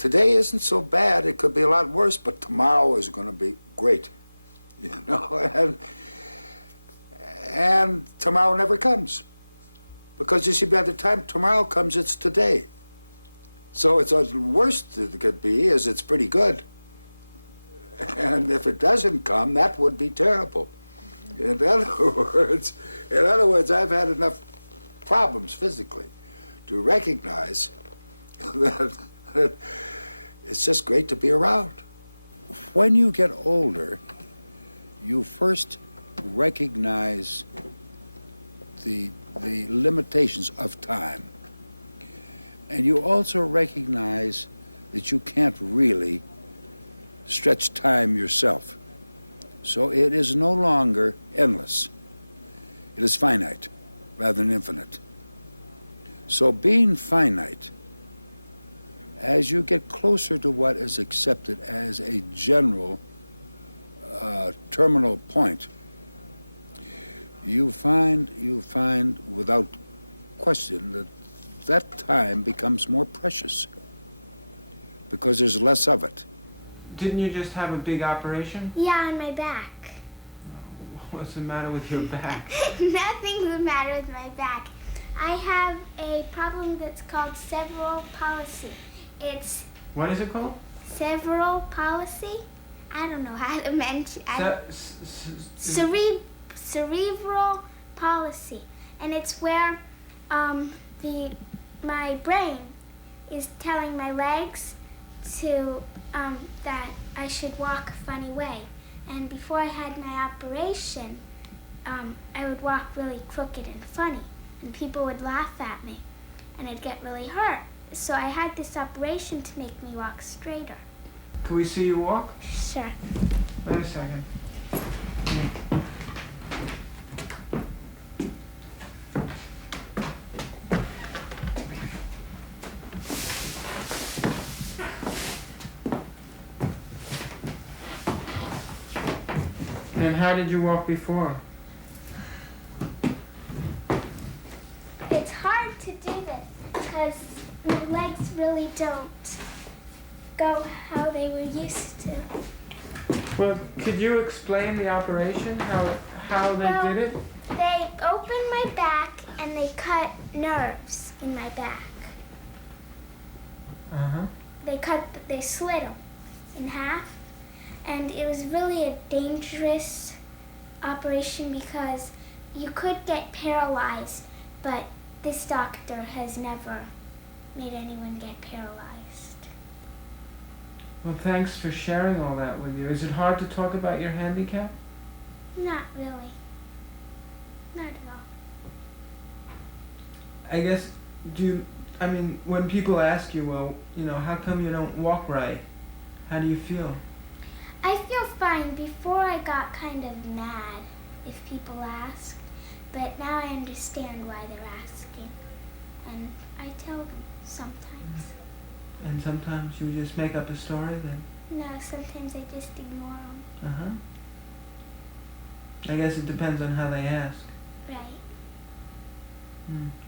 today isn't so bad. It could be a lot worse, but tomorrow is going to be great, you know. And tomorrow never comes, because you see, by the time tomorrow comes, it's today. So it's the worst it could be is it's pretty good. And if it doesn't come, that would be terrible. In other words, I've had enough problems physically to recognize that it's just great to be around. When you get older, you first recognize the limitations of time. And you also recognize that you can't really stretch time yourself. So it is no longer endless. It is finite rather than infinite. So being finite, as you get closer to what is accepted as a general terminal point, you find without question that time becomes more precious because there's less of it. Didn't you just have a big operation? Yeah, on my back. What's the matter with your back? Nothing's the matter with my back. I have a problem that's called cerebral palsy. It's... What is it called? Cerebral palsy? I don't know how to mention... Cerebral palsy. And it's where my brain is telling my legs to that I should walk a funny way. And before I had my operation, I would walk really crooked and funny, and people would laugh at me, and I'd get really hurt. So I had this operation to make me walk straighter. Can we see you walk? Sure. Wait a second. And how did you walk before? It's hard to do this because my legs really don't go how they were used to. Well, could you explain the operation, how they did it? They opened my back and they cut nerves in my back. Uh-huh. They slit them in half. And it was really a dangerous operation because you could get paralyzed, but this doctor has never made anyone get paralyzed. Well, thanks for sharing all that with you. Is it hard to talk about your handicap? Not really. Not at all. I guess, when people ask you, well, how come you don't walk right? How do you feel? I feel fine. Before I got kind of mad if people asked, but now I understand why they're asking, and I tell them sometimes. And sometimes you just make up a story then? No, sometimes I just ignore them. Uh-huh. I guess it depends on how they ask. Right.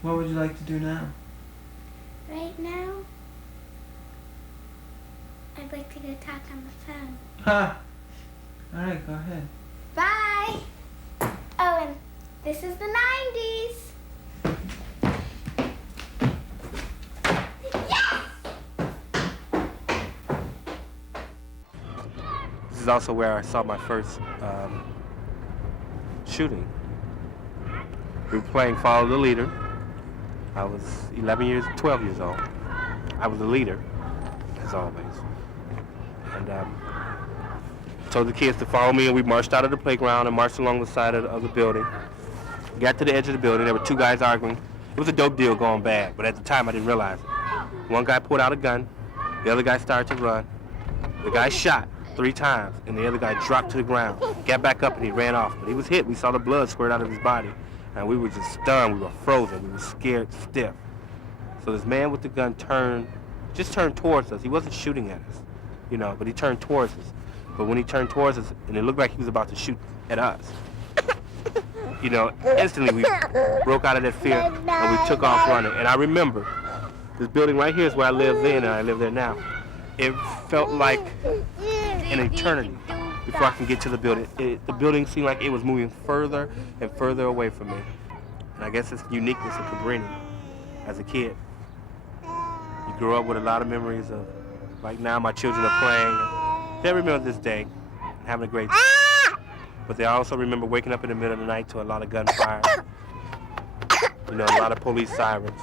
What would you like to do now? Right now, I'd like to go talk on the phone. Ha! All right, go ahead. Bye! Oh, and this is the 90s. Yes! This is also where I saw my first shooting. We were playing Follow the Leader. I was 12 years old. I was the leader, as always. And told the kids to follow me, and we marched out of the playground and marched along the side of the building. Got to the edge of the building. There were two guys arguing. It was a dope deal going bad, but at the time I didn't realize it. One guy pulled out a gun. The other guy started to run. The guy shot 3 times, and the other guy dropped to the ground. Got back up, and he ran off. But he was hit. We saw the blood squirt out of his body. And we were just stunned. We were frozen. We were scared stiff. So this man with the gun turned towards us. He wasn't shooting at us, but he turned towards us. But when he turned towards us, and it looked like he was about to shoot at us, instantly we broke out of that fear, and we took off running. And I remember, this building right here is where I lived then, and I live there now. it felt like an eternity before I can get to the building. The building seemed like it was moving further and further away from me. And I guess it's the uniqueness of Cabrini. As a kid, you grow up with a lot of memories of, like now my children are playing. They remember this day and having a great time. But they also remember waking up in the middle of the night to a lot of gunfire. You know, a lot of police sirens.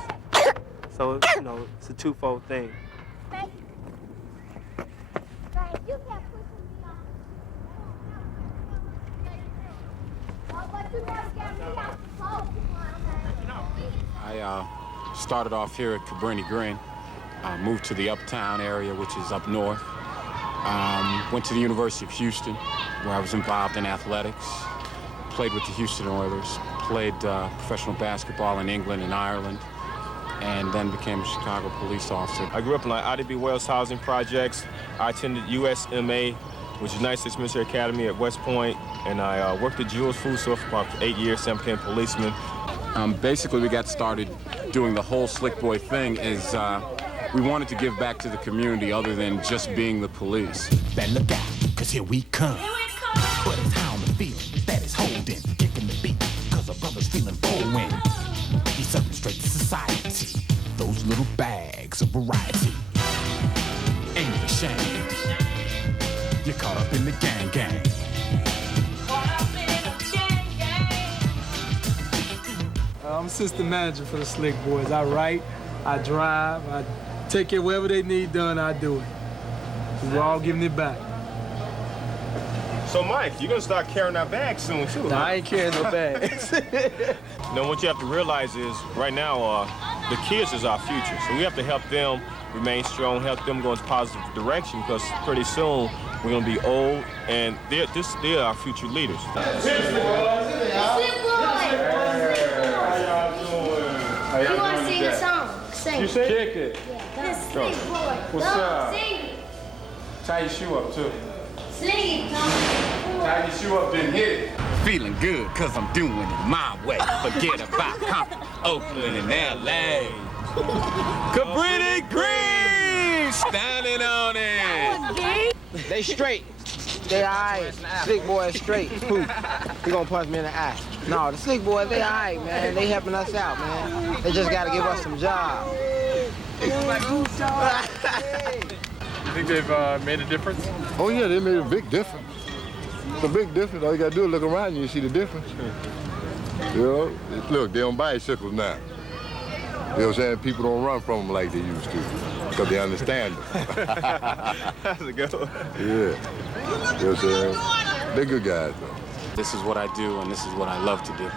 So, you know, it's a twofold thing. I started off here at Cabrini-Green, moved to the uptown area, which is up north. Went to the University of Houston, where I was involved in athletics. Played with the Houston Oilers, played professional basketball in England and Ireland, and then became a Chicago police officer. I grew up in like IDB Wells housing projects. I attended USMA, which is United States Military Academy at West Point, and I worked at Jewel's Food Store for about 8 years, then became a policeman. Basically, we got started doing the whole Slick Boy thing is we wanted to give back to the community other than just being the police. Better look out, cause here we come. But it's how the feeling that is holding, kicking the beat, cause our brother's feeling full wind. He's something straight to society, those little bags of variety. Ain't it a shame? You're caught up in the gang. I'm assistant manager for the Slick Boys. I write, I drive, I take care of whatever they need done, I do it. We're all giving it back. So Mike, you're gonna start carrying our bags soon too. Nah, I ain't carrying no bags. You know, what you have to realize is, right now, the kids is our future. So we have to help them remain strong, help them go in a positive direction, because pretty soon we're gonna be old, and they're our future leaders. You want to sing a song? Sing. You say? Kick it. The Slick Boy. What's Come up? on, sing it. Tie your shoe up too. Sing it, Tom. Tie your shoe up, then hit it. Feeling good cause I'm doing it my way. Forget about Compton, Oakland, and LA. Cabrini-Green, standing on it. They straight. They alright. Slick boys straight. He gonna punch me in the eye. No, the Slick boys, they alright, man. They helping us out, man. They just gotta give us some jobs. You think they've made a difference? Oh yeah, they made a big difference. It's a big difference. All you gotta do is look around you and see the difference. You know, look, they on bicycles now. You know what I'm saying? People don't run from them like they used to, because they understand them. How's it go? Yeah. You know what I'm saying? They're good guys, though. This is what I do, and this is what I love to do.